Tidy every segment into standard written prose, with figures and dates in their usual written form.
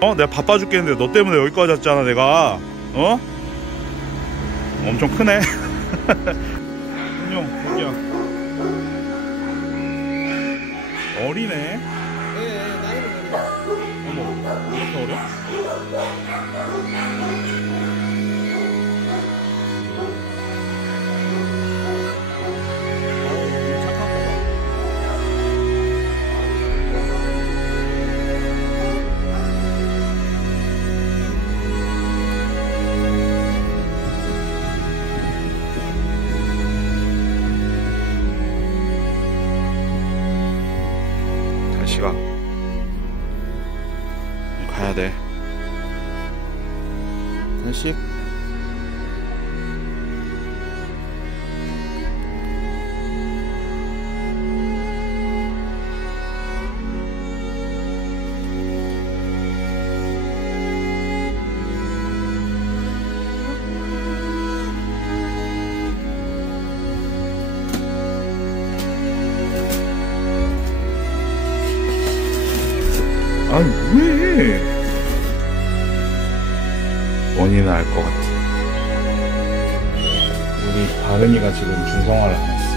내가 바빠 죽겠는데 너 때문에 여기까지 왔잖아 내가. 엄청 크네. 안녕 여기야. 어리네. 네, 나이는 어리다. 어머, 이렇게 어려? 시가 가야 돼. 다시. 아니 왜? 원인은 알 것 같아. 우리 바른이가 지금 중성화를 안 했어.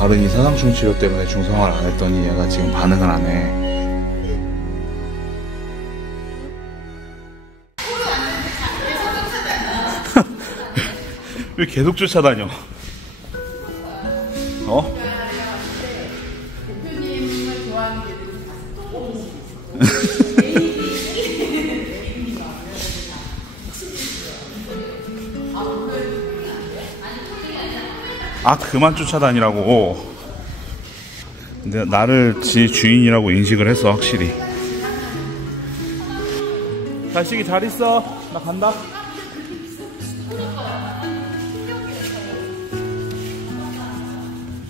바른이 사상충 치료 때문에 중성화를 안 했더니 얘가 지금 반응을 안 해. 왜 계속 쫓아다녀? 아 그만 쫓아다니라고. 근데 나를 지 주인이라고 인식을 했어 확실히. 자식이 잘 있어. 나 간다.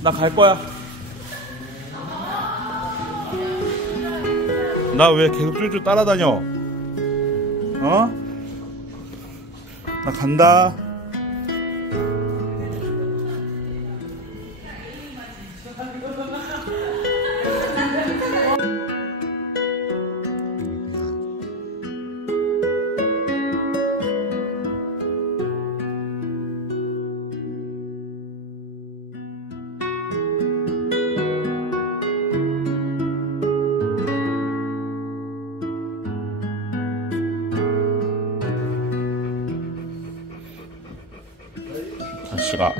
나 갈 거야. 나 왜 계속 쫄쫄 따라다녀? 나 간다. 다시가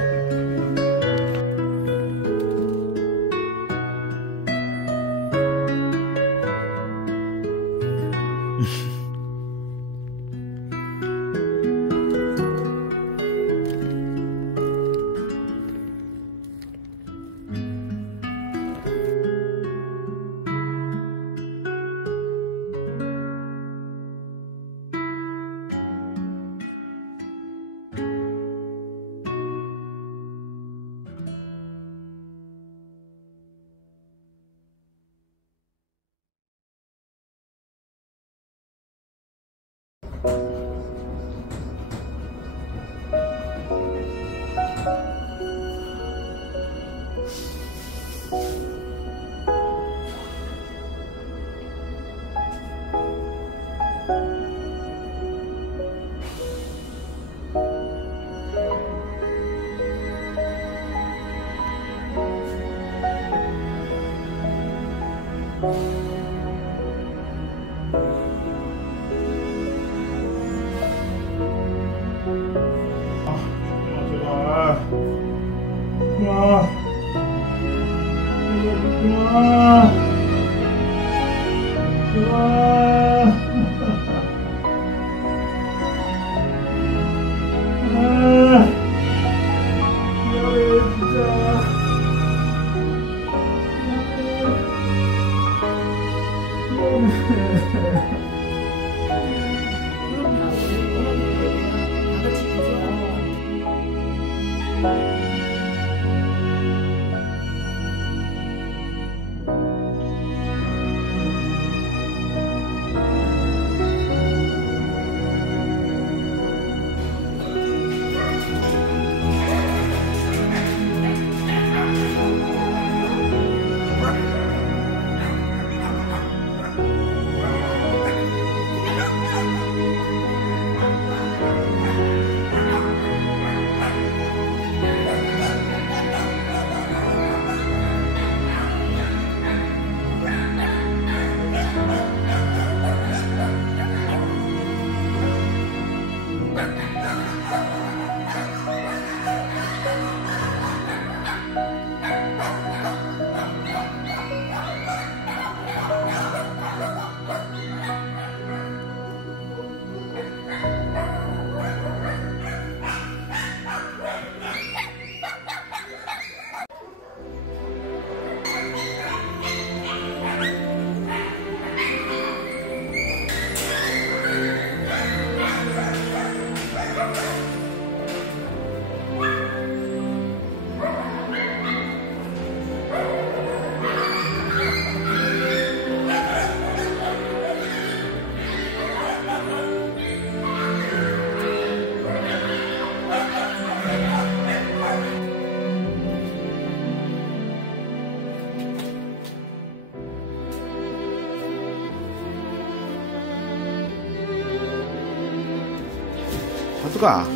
아두가.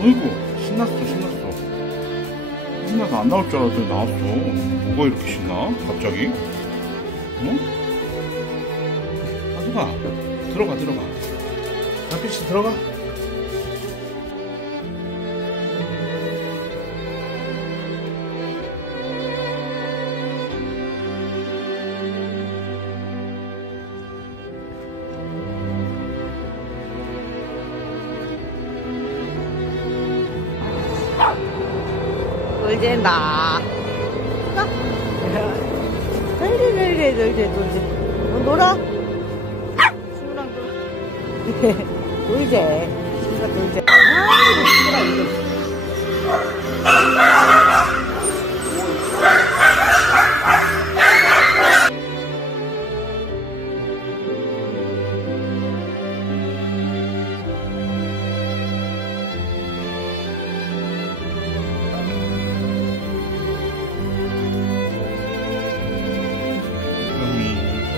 어이구, 신났어. 신나서 안 나올 줄 알았더니 나왔어. 뭐가 이렇게 신나? 갑자기? 어? 아두가, 들어가. 달빛이 들어가. 놀잔다. 놀지. 놀아. 친구랑 놀아. 놀지. 친구랑 놀지. 아이고, 친구랑 이거.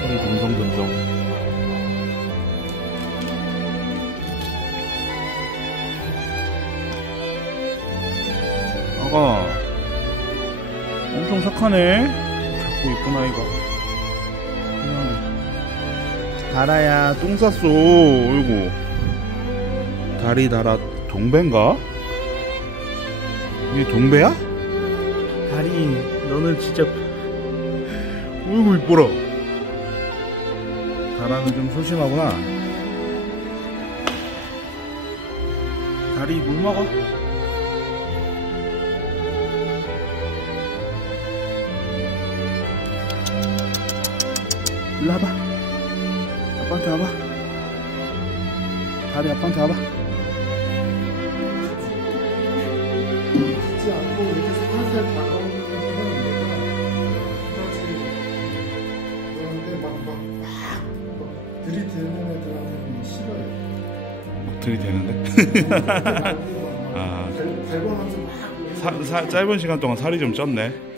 소리 듬성듬성. 아가 엄청 착하네. 자꾸 이쁜 아이가. 달아야 똥 쌌어. 어이구, 다리 달아. 동배인가? 이게 동배야? 다리, 너는 진짜. 어이구, 이뻐라. 다라는 좀 소심하구나. 다리 물 먹어. 일로 와봐. 아빠한테 와봐. 다리 아빠한테 와봐. 죽지 않고 이렇게 살살 다가오는 건 그런데 막 들이대는 애들한테는 싫어요. 막 들이대는데? 아, 달고나서 막 짧은 시간 동안 살이 좀 쪘네.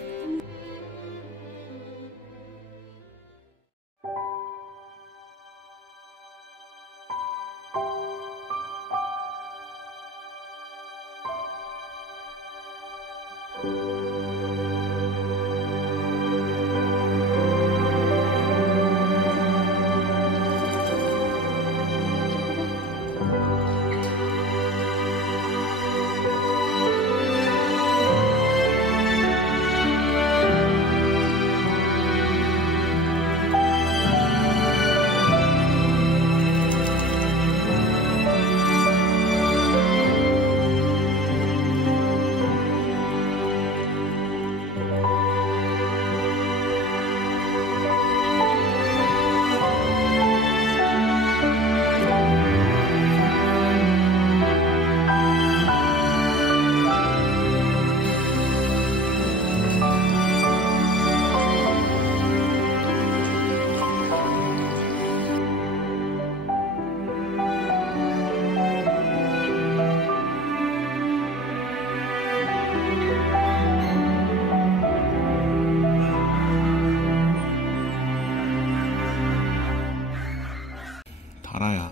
달아야.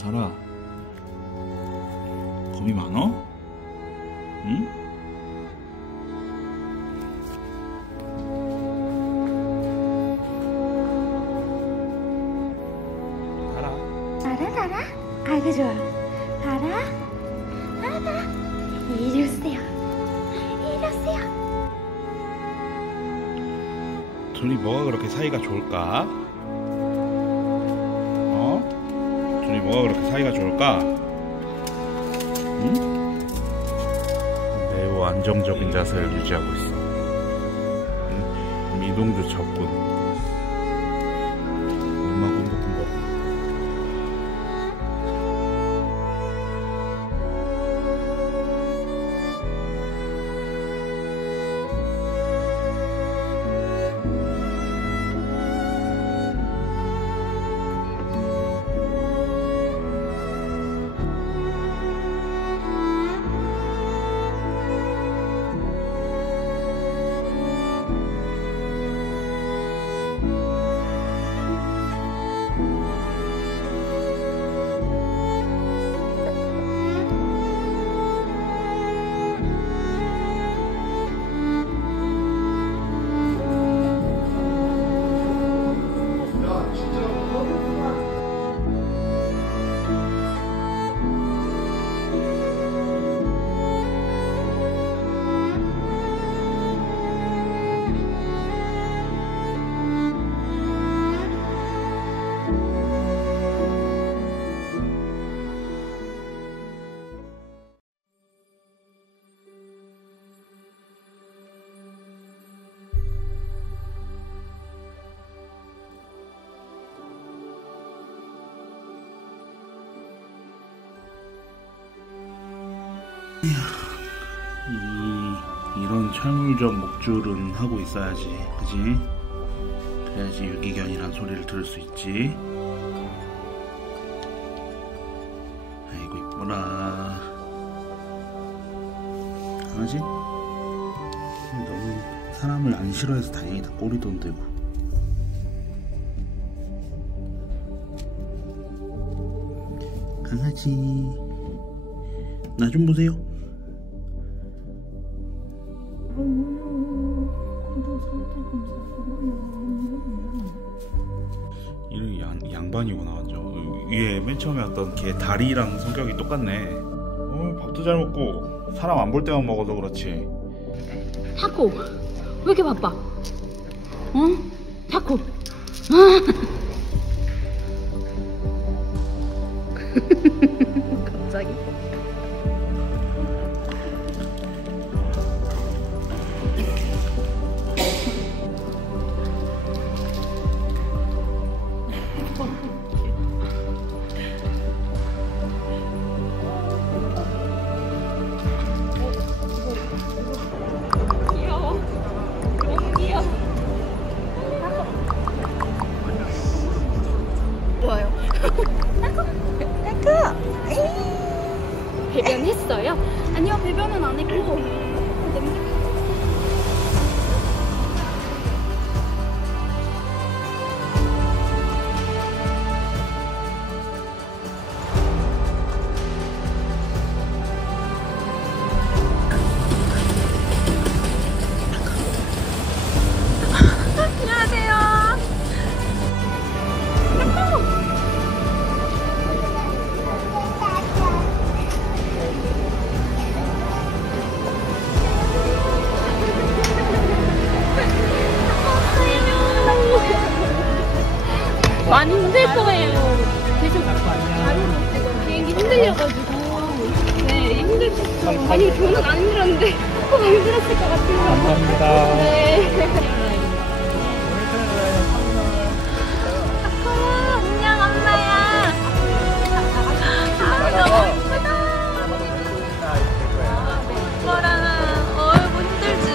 달아. 겁이 많어? 응? 달아? 아이고 좋아. 달아? 이리 오세요. 둘이 뭐가 그렇게 사이가 좋을까? 둘이 뭐가 그렇게 사이가 좋을까? 응? 매우 안정적인 자세를 유지하고 있어. 응? 미동도 적군. 엄마 꿈벅꿈벅. 이런 철물점 목줄은 하고 있어야지, 그지? 그래야지 유기견이란 소리를 들을 수 있지. 아이고 이뻐라 강아지? 너무 사람을 안 싫어해서 다행이다. 꼬리도 안 대고. 강아지 나 좀 보세요. 이런 양반이구나. 완전 위에 맨 처음에 왔던 걔 다리랑 성격이 똑같네. 밥도 잘 먹고 사람 안 볼 때만 먹어서 그렇지. 타코 왜 이렇게 바빠? 응? 타코 갑자기? 배변했어요? 아니요, 배변은 안 했고 냄새. 많이 힘들 거예요. 계속 자료로 지금 비행기 흔들려가지고. 네, 힘들었죠. 아니, 저는 안 힘들었는데 더 힘들었을 것 같아요. 감사합니다. 네. 아까야, 안녕, 엄마야. 너무 예쁘다. 이뻐라. 못 힘들지.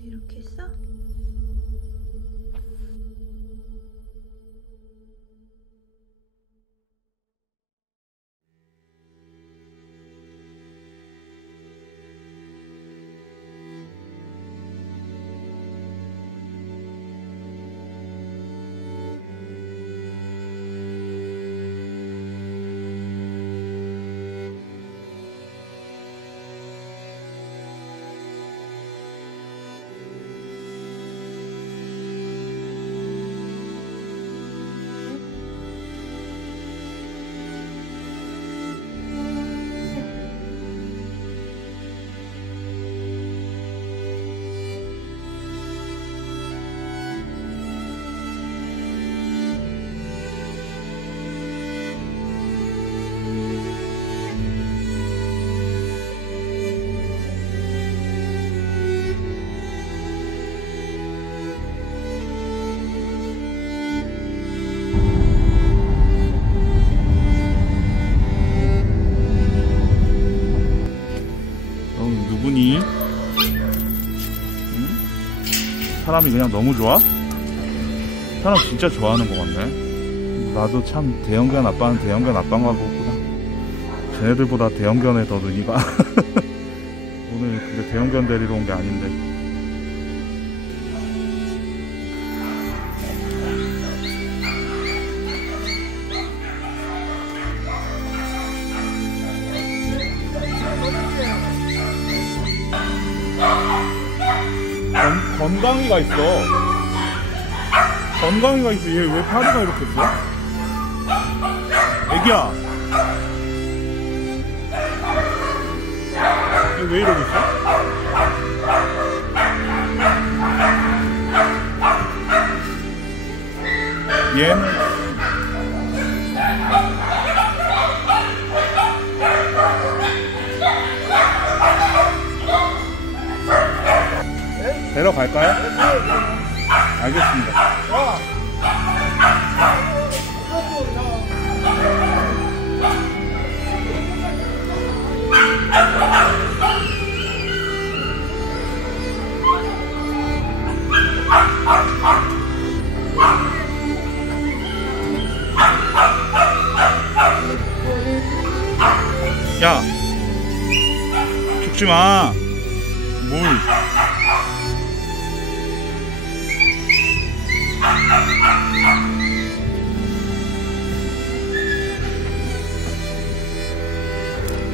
이렇게 했어? 누구니? 응? 사람이 그냥 너무 좋아? 사람 진짜 좋아하는 것 같네. 나도 참 대형견 아빠는 대형견 아빠인가 보구나. 쟤네들보다 대형견에 더 눈이 가. 오늘 근데 대형견 데리러 온 게 아닌데. 건강이가 있어. 건강이가 있어. 얘 왜 파리가 이렇게 있어? 애기야. 얘 왜 이러고 있어? 얘는 데려갈까요? 알겠습니다. 야, 죽지 마. 뭘?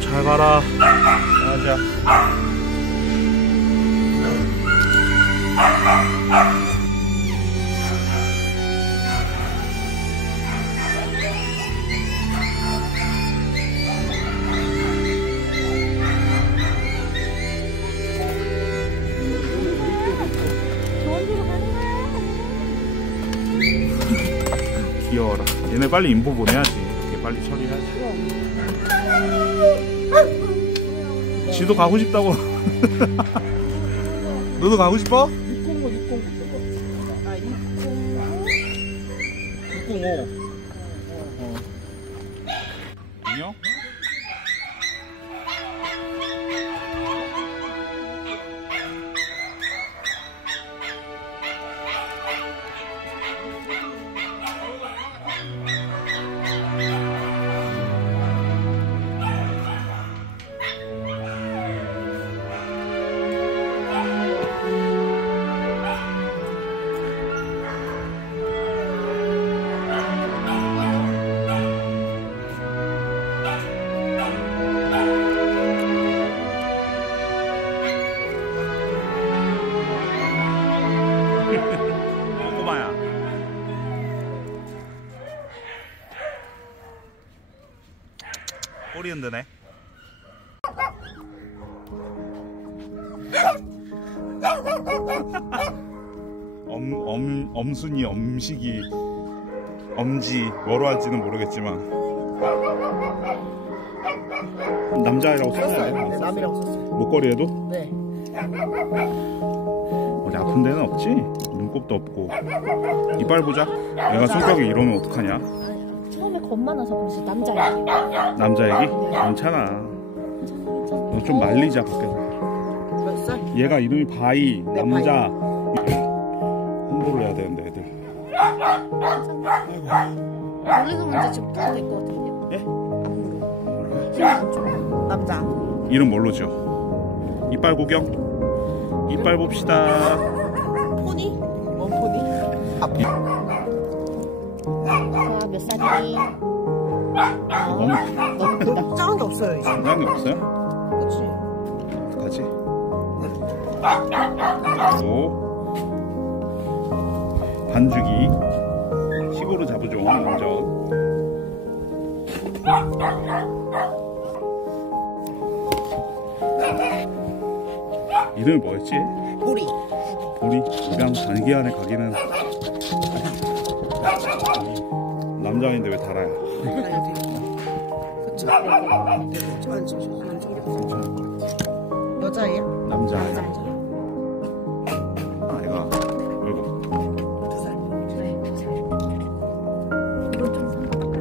잘 가라. 가자. 귀여워라. 얘네 빨리 인보 보내야지. 이렇게 빨리 처리해야지. 지도 가고 싶다고. 너도 가고 싶어? 605. 안녕? 꼬마야. 꼬리 흔드네. 엄순이, 엄식이, 엄지 뭐로 할지는 모르겠지만 남자애라고 썼어요. 네, 남이라고 썼어요. 목걸이에도? 네. 어디 아픈 데는 없지? 눈곱도 없고. 이빨 보자. 얘가 성격이 이러면 어떡하냐? 처음에 겁만 나서 그러지. 남자애기. 남자 얘기? 괜찮아. 너 좀 말리자 밖에서. 몇 살? 얘가 이름이 바이. 네, 남자. 홍보를 해야 되는데 애들. 원래는 문제 지금 다 될 것 같은데요? 예? 남자. 이름 뭘로 지어? 이빨 구경? 이빨 봅시다. 포니? 뭔 포니? 자, 몇 살이니? 너무 너무 크다. 작은 게 없어요, 이제. 장난이 없어요? 그치? 어떡하지? 오. 반죽이. 시골은 잡으죠, 먼저. 이름이 뭐였지? 보리. 보리. 입양 단기간에 가기는 남자인데 왜 달아야? 그쵸? 여자예요? 남자야. 아이가 얼굴 2살. 이거 좀 상관없구나.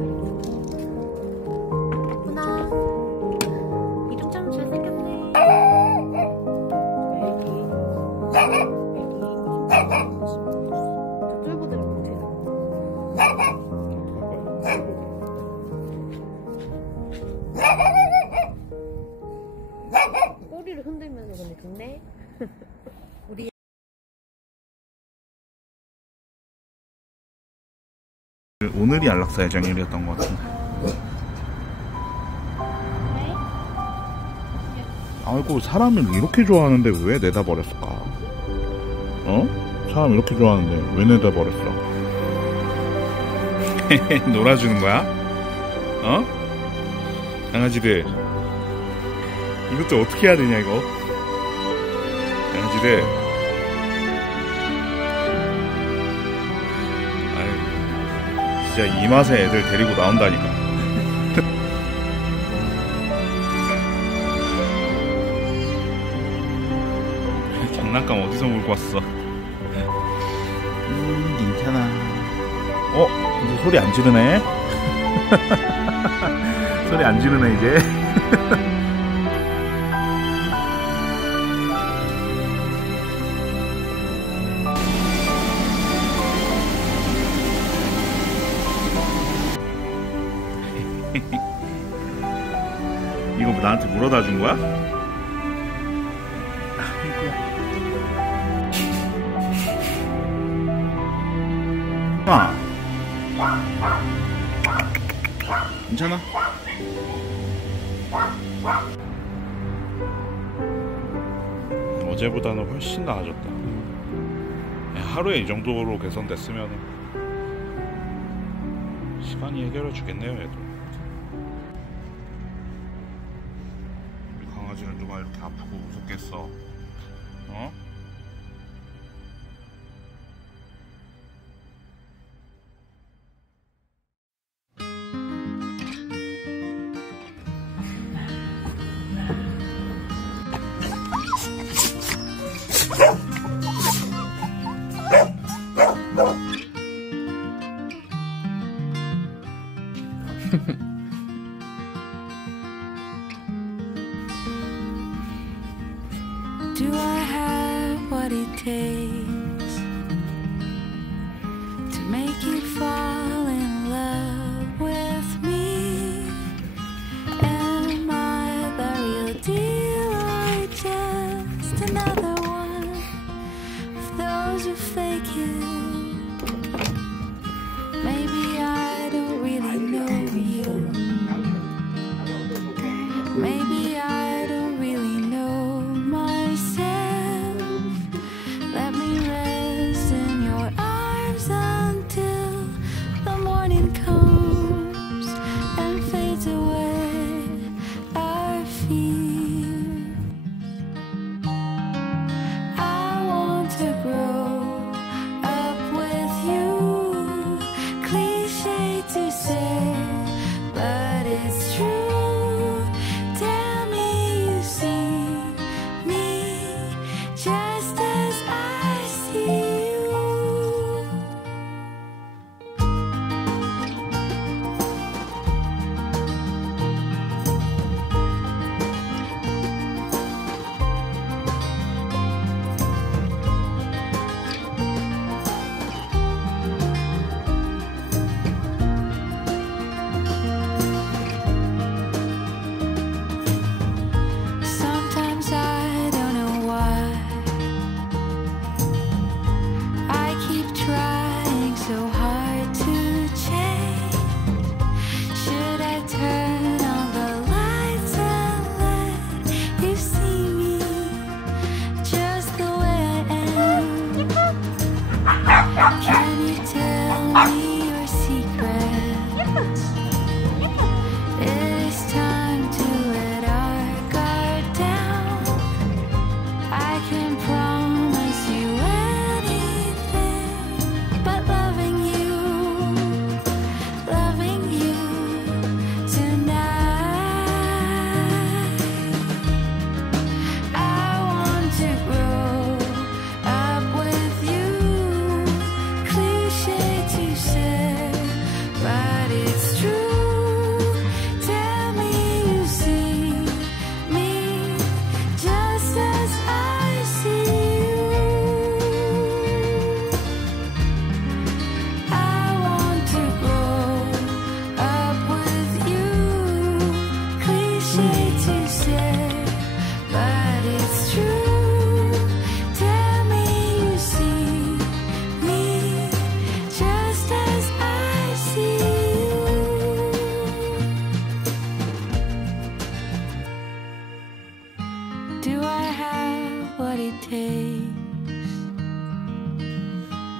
이름 좀 잘생겼네. 쫄보들은 못해. 꼬리를 흔들면서 근데 좋네. 우리 오늘이 안락사 예정일이었던 것 같은데. 아이고, 사람을 이렇게 좋아하는데 왜 내다 버렸을까? 어? 사람 이렇게 좋아하는데 왜 내다버렸어? 놀아주는 거야? 어? 강아지들 이것도 어떻게 해야 되냐 이거? 강아지들 아유 진짜 이 맛에 애들 데리고 나온다니까. 장난감 어디서 몰고 왔어? 괜찮아. 이제 소리 안 지르네? 소리 안 지르네 이제. 이거 나한테 물어다 준 거야? 괜찮아? 어제보다는 훨씬 나아졌다. 하루에 이 정도로 개선됐으면 시간이 해결해 주겠네요. 얘도 우리 강아지를 누가 이렇게 아프고 무섭겠어? 어? Do I have what it takes to make you fall in love with me? Am I the real deal or just another one of those who fake it? Maybe I don't really know you. Maybe I don't really know myself.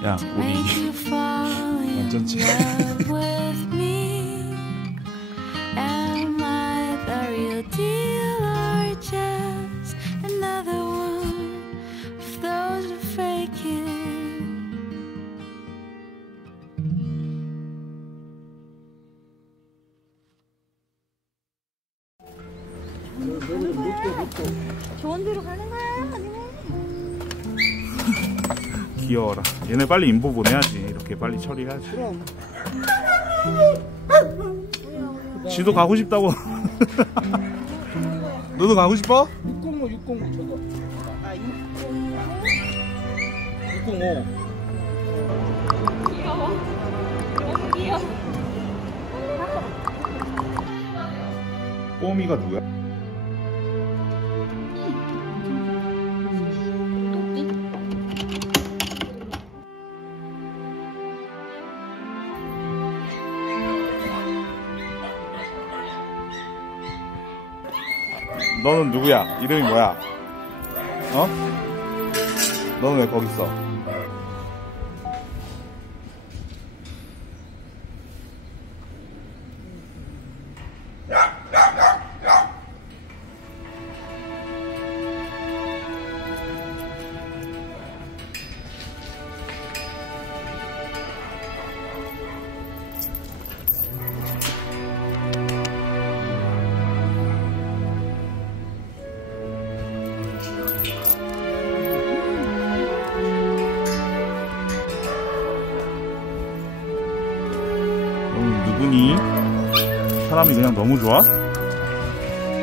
야, to 우리 make you fall in 완전지. love with me. Am I the real deal or just another one of those who fake it? 좋은 데로 가는 거야? 아니면? 귀여워라. 얘네 빨리 인보 보내야지. 이렇게 빨리 처리해야지. 그럼. 지도 가고 싶다고. 너도 가고 싶어? 605 605 저거. 아, 605. 귀여워. 너무 귀여워. 뽀미가 누구야? 너는 누구야? 이름이 뭐야? 어? 너는 왜 거기 있어? 누구니? 사람이 그냥 너무 좋아?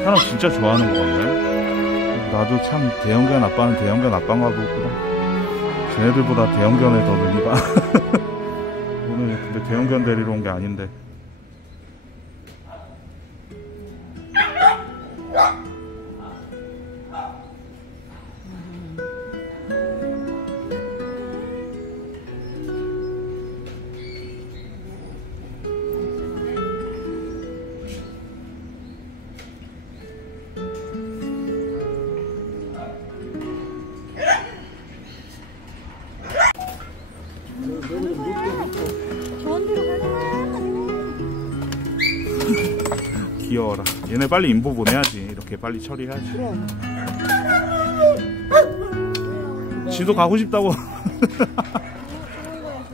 사람 진짜 좋아하는 거 같네. 나도 참 대형견 아빠는 대형견 아빠인가 보구나. 쟤네들보다 대형견에 더 눈이가. 오늘 근데 대형견 데리러 온 게 아닌데. 좋은 데로 가는 거야? 아니면? 귀여워라. 얘네 빨리 인보 보내야지. 이렇게 빨리 처리해야지. 그럼. 지도 가고 싶다고.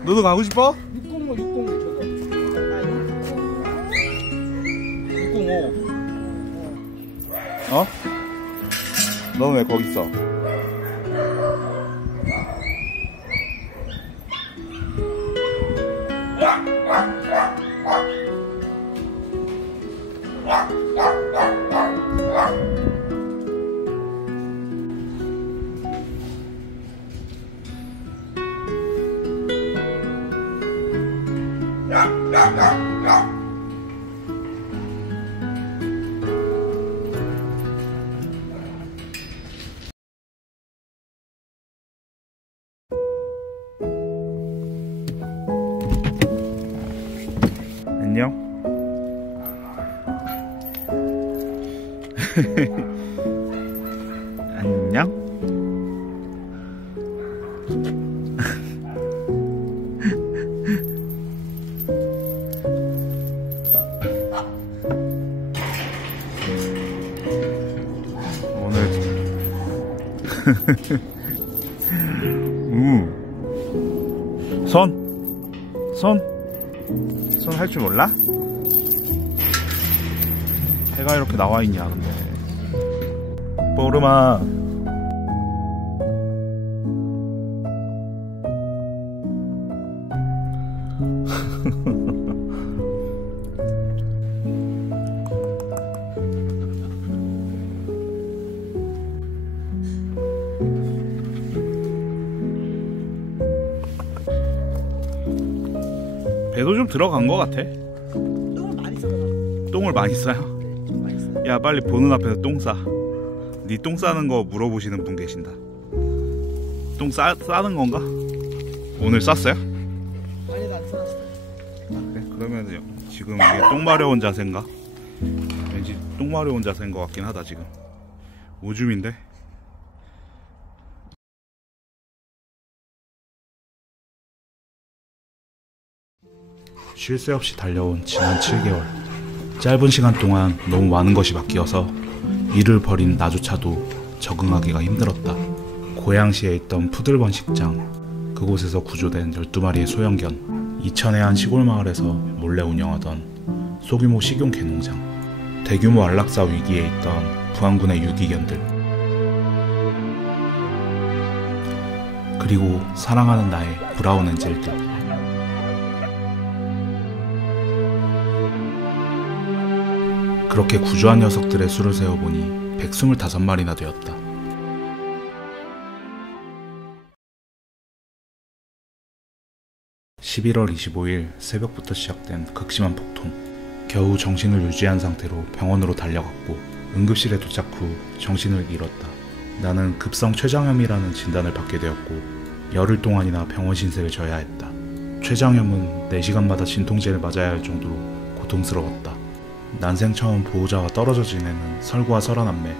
너도 가고 싶어? 605 605 저거. 아, 605. 어? 너는 왜 거기 있어? 안녕. 안녕. 오늘 손 할 줄 몰라? 해가 이렇게 나와 있냐 근데. 뽀르마. 배도 좀 들어간 것 같아. 똥을 많이 싸더라고. 똥을 많이 싸요? 네, 좀 많이 싸. 야 빨리 보는 앞에서 똥 싸. 니 똥 싸는 거 물어보시는 분 계신다. 똥 싸는 건가? 오늘 쌌어요? 많이도 안 싸놨어. 그래? 그러면 지금 이게 똥 마려운 자세인가? 왠지 똥 마려운 자세인 것 같긴 하다 지금. 오줌인데? 쉴 새 없이 달려온 지난 7개월. 짧은 시간 동안 너무 많은 것이 바뀌어서 일을 벌인 나조차도 적응하기가 힘들었다. 고양시에 있던 푸들번 식장, 그곳에서 구조된 12마리의 소형견, 이천의 한 시골 마을에서 몰래 운영하던 소규모 식용 개농장, 대규모 안락사 위기에 있던 부안군의 유기견들, 그리고 사랑하는 나의 브라운 엔젤들. 그렇게 구조한 녀석들의 수를 세어보니 125마리나 되었다. (11월 25일) 새벽부터 시작된 극심한 폭통. 겨우 정신을 유지한 상태로 병원으로 달려갔고 응급실에 도착 후 정신을 잃었다. 나는 급성 췌장염이라는 진단을 받게 되었고 열흘 동안이나 병원 신세를 져야 했다. 췌장염은 4시간마다 진통제를 맞아야 할 정도로 고통스러웠다. 난생 처음 보호자와 떨어져 지내는 설구와 설아남매,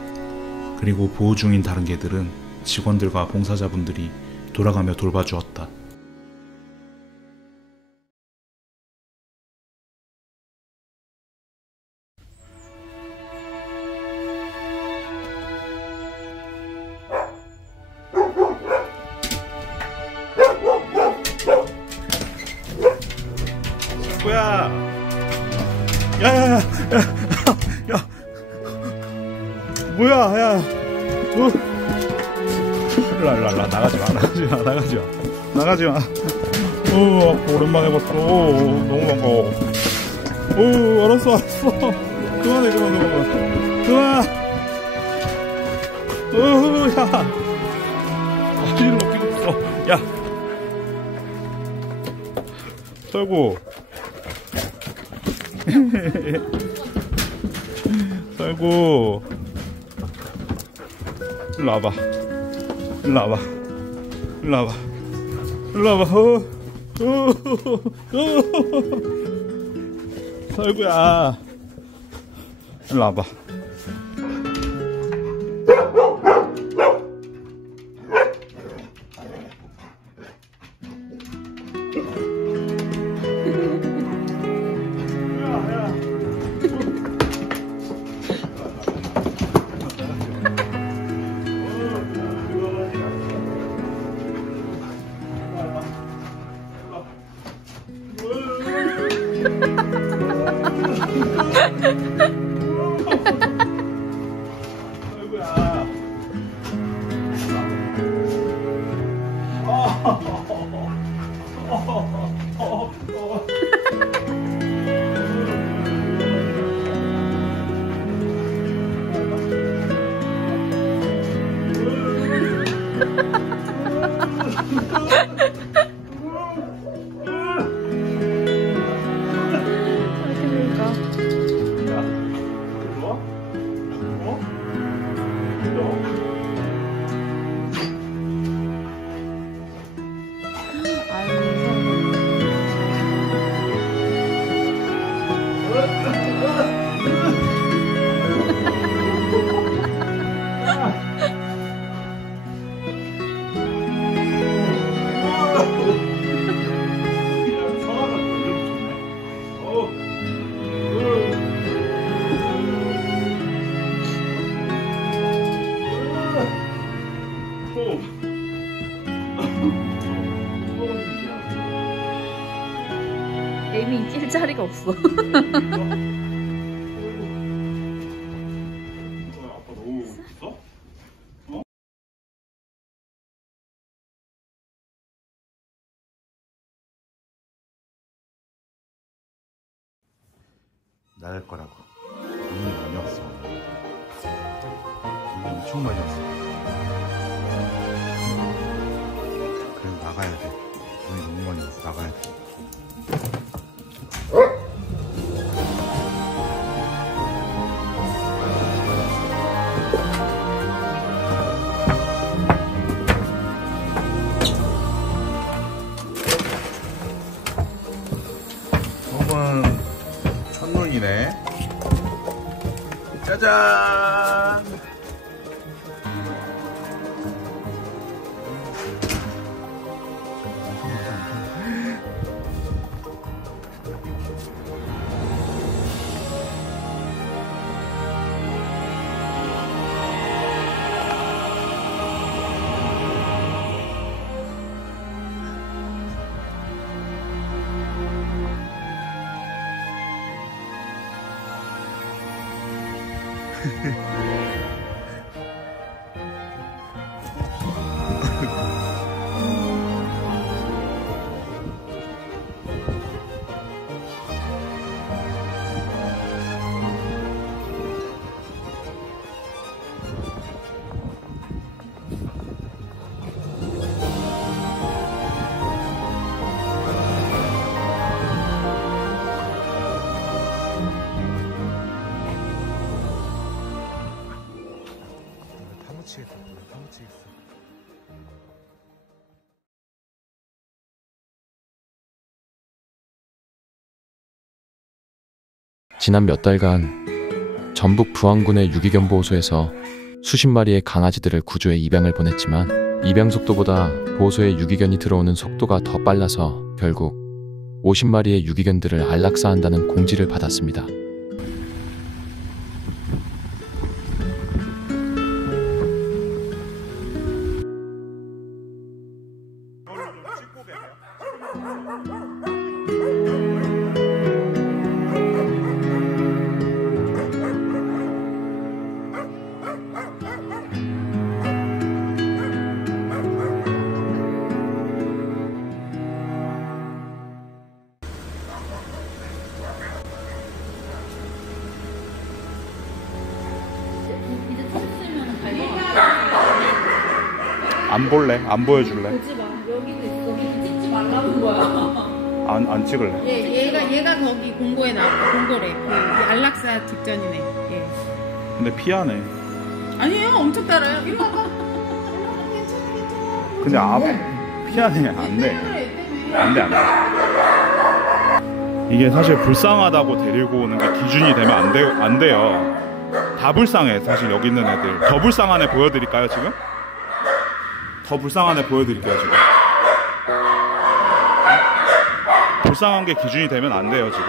그리고 보호 중인 다른 개들은 직원들과 봉사자분들이 돌아가며 돌봐주었다. 뭐야? 야야야, 야, 뭐야, 야, 일로 나가지 마. 오랜만에 봤어. 너무 반가워. 오, 알았어. 그만해. 야, 아기를 먹기도 있어. 야, 설구. 설구, 일로 와봐. 설구야, 일로 와봐. 에이미 찔 자리가 없어. 아빠 너무 웃어? 나갈 거라고. 눈이 많이 왔어. 눈이 엄청 많이 왔어. 그래서 나가야 돼. 눈이 너무 많이 왔어. 나가야 돼. 처음은 첫눈이네. 짜잔! 지난 몇 달간 전북 부안군의 유기견 보호소에서 수십 마리의 강아지들을 구조해 입양을 보냈지만 입양 속도보다 보호소에 유기견이 들어오는 속도가 더 빨라서 결국 50마리의 유기견들을 안락사한다는 공지를 받았습니다. 안 볼래? 안 보여줄래? 보지 마. 여기도 있어. 찍지 말라는 거야. 안 찍을래? 얘가 거기 공고에 나왔다. 공고래. 그 안락사 직전이네. 예. 근데 피하네. 아니에요. 엄청 따라요. 이리 와봐. 근데 피하네. 안 돼. 안 돼. 이게 사실 불쌍하다고 데리고 오는 게 기준이 되면 안 돼요. 다 불쌍해. 사실 여기 있는 애들. 더 불쌍한 애 보여드릴까요 지금? 더 불쌍한 애 보여드릴게요 지금. 불쌍한 게 기준이 되면 안 돼요 지금.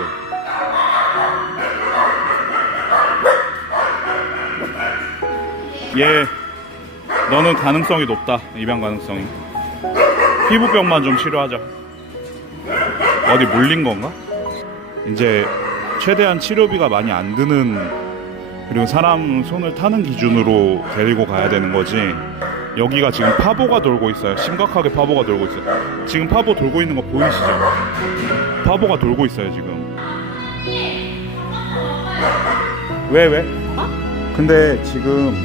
얘 너는 가능성이 높다. 입양 가능성이. 피부병만 좀 치료하자. 어디 물린 건가? 이제 최대한 치료비가 많이 안 드는, 그리고 사람 손을 타는 기준으로 데리고 가야 되는 거지. 여기가 지금 파보가 돌고 있어요. 심각하게 파보가 돌고 있어요. 지금 파보 돌고 있는 거 보이시죠? 파보가 돌고 있어요 지금. 왜? 근데 지금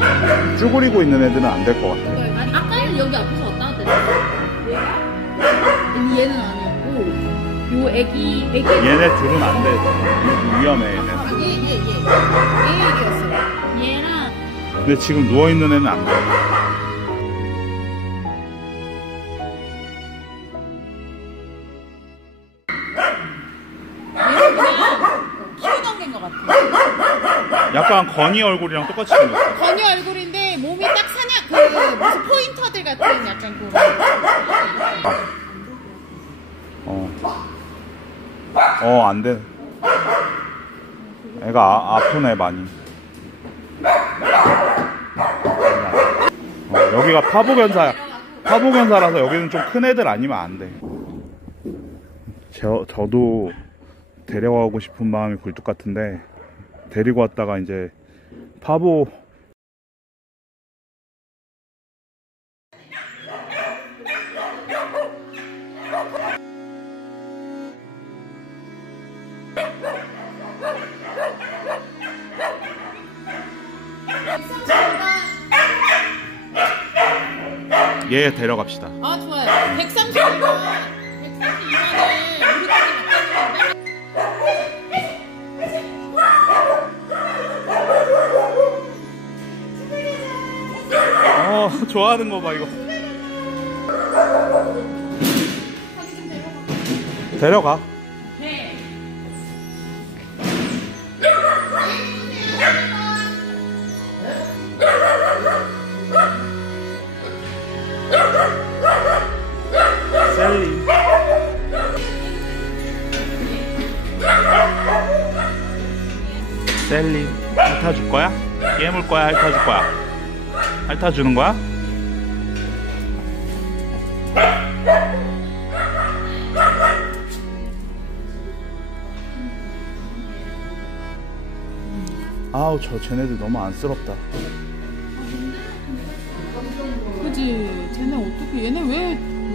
쭈그리고 있는 애들은 안 될 것 같아. 아니, 아까는 여기 앞에서 왔다 갔다 얘가? 얘는 아니었고 요 애기 얘네 둘은 안 돼. 위험해 얘네. 얘 얘기였어요. 얘랑 근데 지금 누워있는 애는 안 돼. 키우던 개인 것 같아. 약간 건이 얼굴이랑 똑같이 생겼어. 건이 얼굴인데 몸이 딱 무슨 포인터들 같은 약간 그런. 안 돼. 애가 아프네 많이. 여기가 파보견사라서 여기는 좀 큰 애들 아니면 안 돼. 저도 데려가고 싶은 마음이 굴뚝 같은데 데리고 왔다가 이제 파보 얘 데려갑시다. 아 좋아요. 132만을 우리 좋아하는 거 봐 이거. 데려가. 네. 셀리. 셀리. 핥아줄 거야? 깨물 거야? 핥아줄 거야? 핥아주는 거야? 아우 쟤네들 너무 안쓰럽다. 그지? 쟤네 어떻게 얘네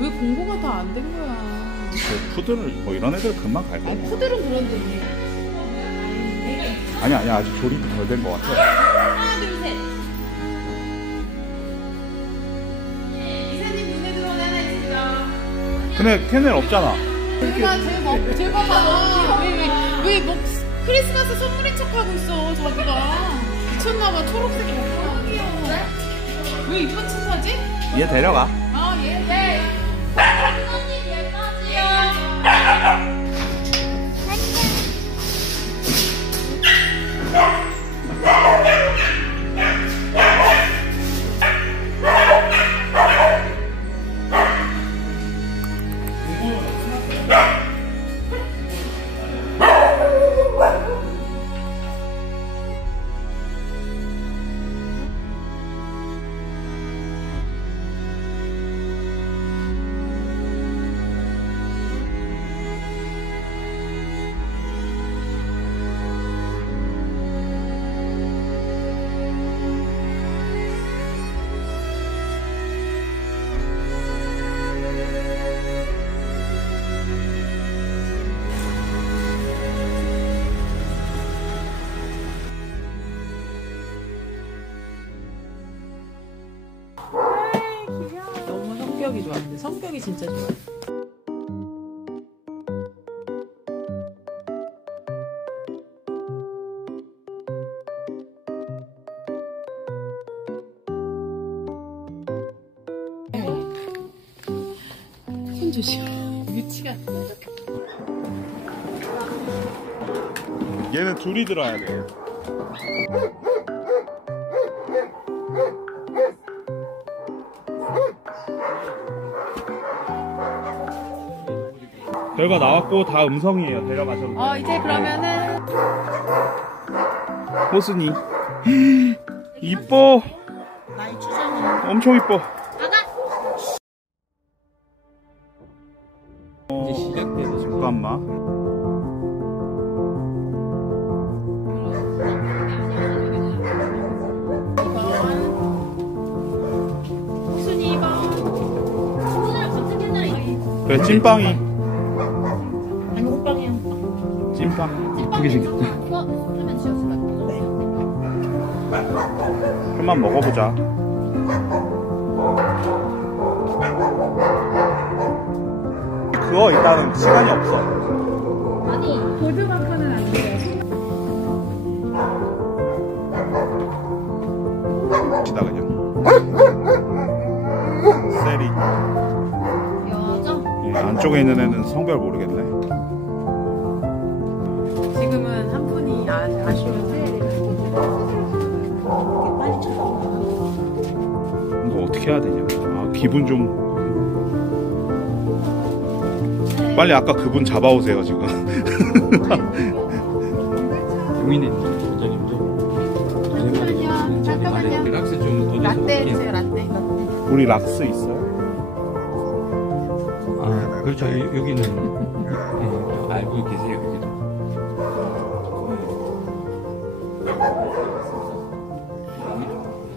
왜 공부가 다 안 된 거야? 푸들 뭐 이런 애들 금방 갈 거야. 푸들은 그런데 아니 아직 조립이 덜 된 것 같아. 하나 둘 셋. 이사님 눈에 들어온 하나 있습니다. 근데 걔네는 없잖아. 그러니까 쟤 봐봐. 왜 뭐 크리스마스 선물인 척하고 있어 자기가. 미쳤나봐. 초록색이 너무 귀여워. 왜 이쁜 척 하지? 얘 데려가. 아 얘. 너무 성격이 좋아. 근데 성격이 진짜 좋아. 손 조심. 위치가. 얘는 둘이 들어야 돼. 결과 나왔고 다 음성이에요. 데려가셔도 돼요. 이제 그러면은 호순이 이뻐. 나이 추정이. 엄청 이뻐. 이제 시작되는 잠깐만. 순이 봐. 그래 찐빵이. 아니 호빵이야. 찐빵 이쁘게 생겼다. 좀만 먹어보자. 그거 일단은 시간이 없어. 아니 골드만큼은 안 돼요. 시다 그냥. 세리. 여자? 예, 안쪽에 있는 애는 성별 모르겠네. 지금은 한 분이 아쉬워서. 빨리 쳐다. 이거 어떻게 해야 되냐. 아, 기분 좀. 빨리 아까 그분 잡아오세요 지금. 국민의 원장님도 잠깐만요. 락스 좀 어디서 라떼 어떻게- 주세요. 라떼. 우리 락스 있어요? 아 그렇죠. 여기는 알고 계세요. 여기도.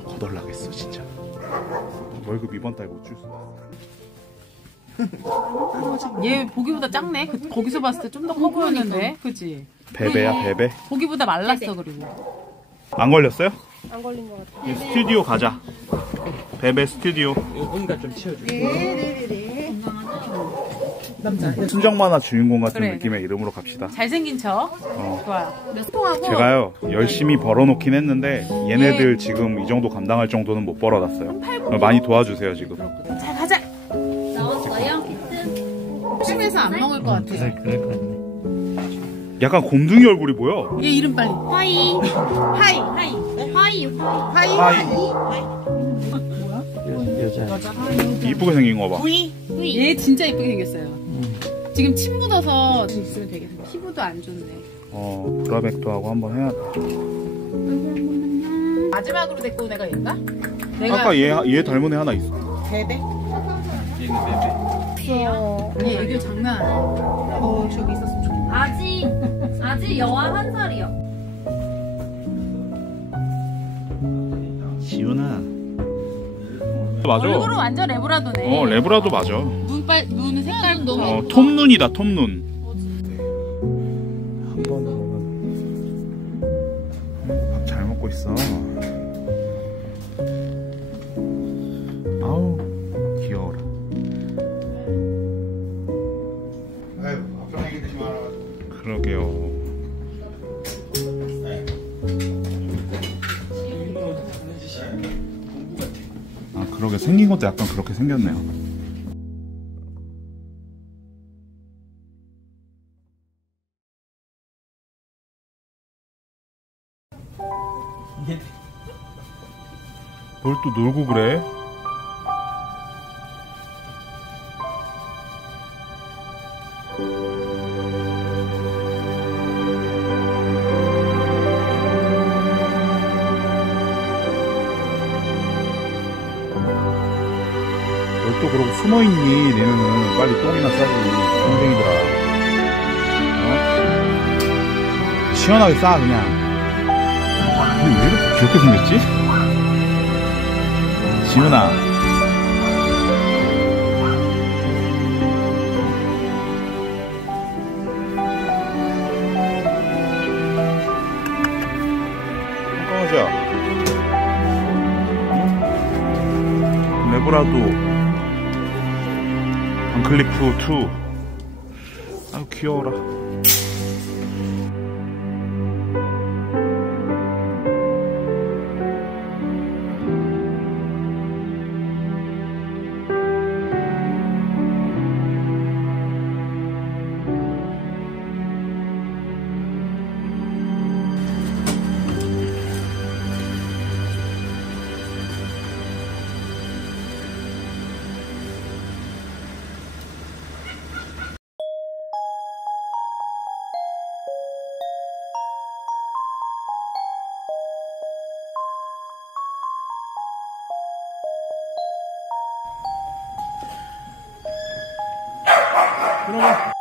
거덜나겠어 진짜. 월급 이번 달 못 줄 수 있어. 얘 보기보다 작네. 거기서 봤을 때 좀 더 커 보였는데, 그치? 베베야 베베. 보기보다 말랐어 그리고. 안 걸렸어요? 안 걸린 것 같아. 스튜디오 가자. 베베 스튜디오. 온갖 좀 치워주고. 순정 만화 주인공 같은 그래, 느낌의 이름으로 갑시다. 잘생긴 척. 좋아요. 소통하고. 제가요 열심히 벌어놓긴 했는데 얘네들 지금 이 정도 감당할 정도는 못 벌어놨어요. 많이 도와주세요 지금. 자 가자. 나왔어요? 찜해서 안 먹을 것 같아요. 그럴 것 같네. 약간 곰둥이 얼굴이 보여. 얘 이름 빨리. 하이. 하이. 하이. 하이. 하이. 여자. 이쁘게 생긴 거 봐. 얘 진짜 이쁘게 생겼어요. 지금 침 묻어서 있으면 되겠네. 피부도 안 좋네. 브라백도 하고 한번 해야 돼. 마지막으로 데리고 온 애가 얘인가? 아까 얘 닮은 애 하나 있어. 베베. 얘 애교 장난 아니야. 저기 있었으면 좋겠다. 아직 여아 1살이요. 지훈아. 맞아. 얼굴은 완전 레브라도네. 레브라도 맞아. 눈 색깔 너무. 톱눈이다, 톱눈. 한 번 먹으면 밥 잘 먹고 있어. 아우 귀여워라. 아유, 앞선 얘기 듣지 마라. 그러게요. 아 그러게 생긴 것도 약간 그렇게 생겼네요. 뭘 또 놀고 그래? 뭘 또 그러고 숨어있니? 내면은 빨리 똥이나 싸지 동생이들아. 어? 시원하게 싸 그냥. 근데 왜 이렇게 귀엽게 생겼지? 지훈아. 강아지야. 레브라도 방클리프 2. 아유 귀여워라. 들어가.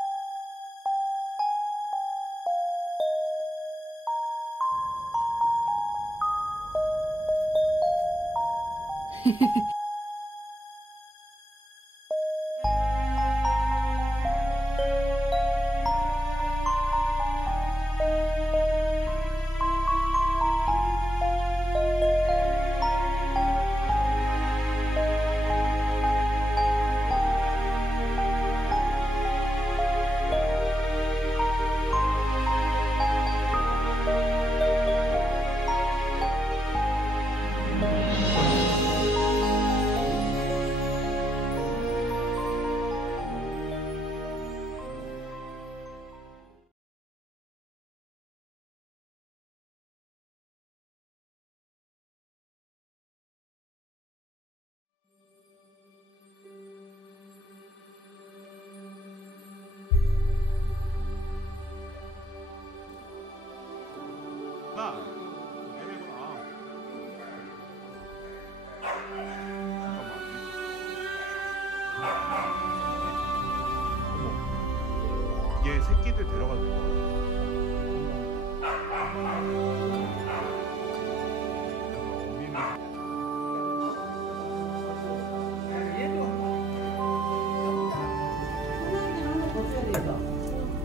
얘 새끼들 데려가는 거.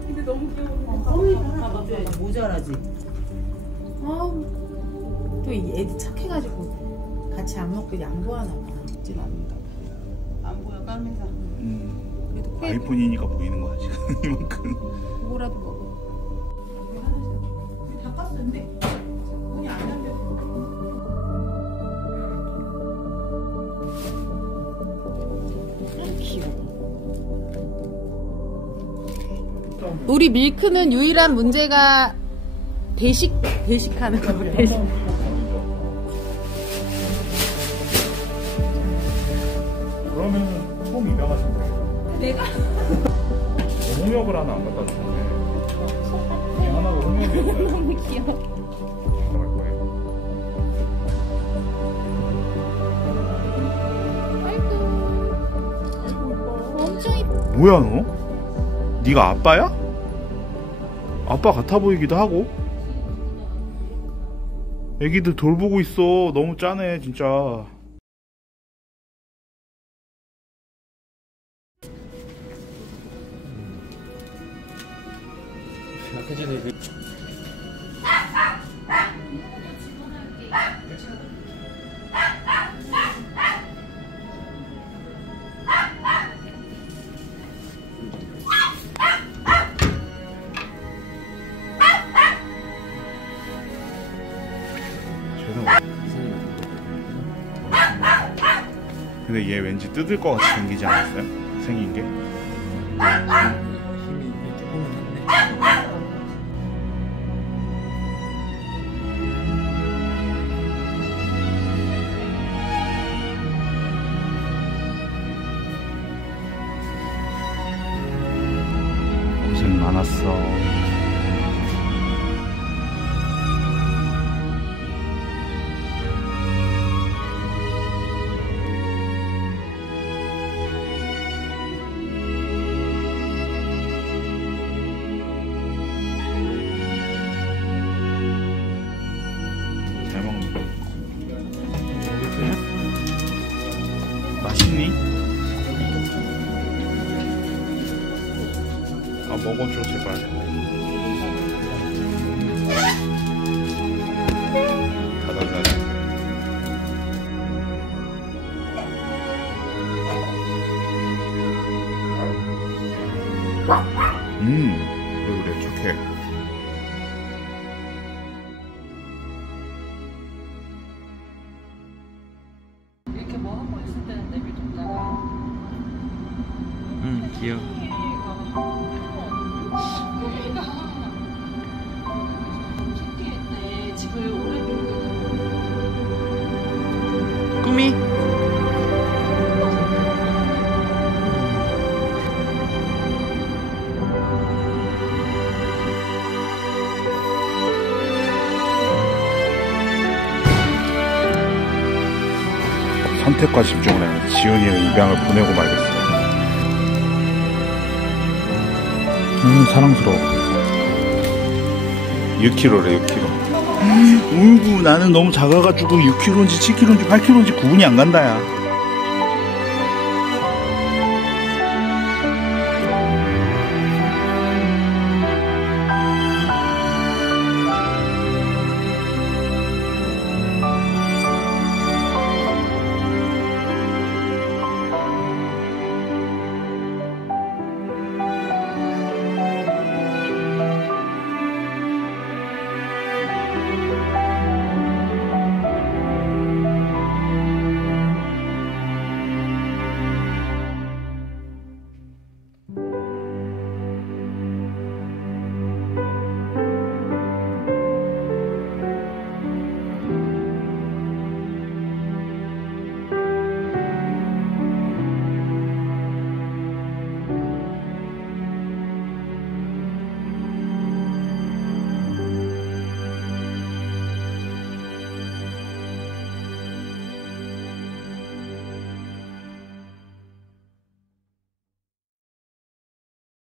근데 너무 귀여워. 모자라지. 또 이 애들 착해가지고 같이 안 먹고 양보하나 봐. 먹진 않는다. 안 보여 까면서. 그래도 꽤 아이폰이니까 보이는 거야 지금 이만큼. 뭐라도 먹어. 다 깠었는데 문이 안 열려. 우리 밀크는 유일한 문제가 배식하는 거. 배식. 그러면 처음 입양하신 거예요? 내가 홍역을 하나 안 갖다 주는데 이 하나가 홍역이었어요. 너무 귀여워. 들어갈 거예요. 엄청 이뻐. 뭐야 너? 네가 아빠야? 아빠 같아 보이기도 하고. 애기들 돌보고 있어. 너무 짠해 진짜. 아까 전에 그 근데 얘 왠지 뜯을 것 같이 생기지 않았어요? 생긴 게? 힘이 조금은 한데. 고생 많았어. 잘 먹는다. 맛있니? 아, 먹어줘 제발. 다 달라요. 왜 그래 착해. 이렇게 뭐 하고 있을 때는 내비뒀다가 귀여워. 여기가 신기했네. 집을 오래 두고 꾸미. 선택과 집중을 해야 지훈이는 입양을 보내고 말겠어. 사랑스러워. 6kg래 6kg. 울구 나는 너무 작아가지고 6kg인지 7kg인지 8kg인지 구분이 안 간다야.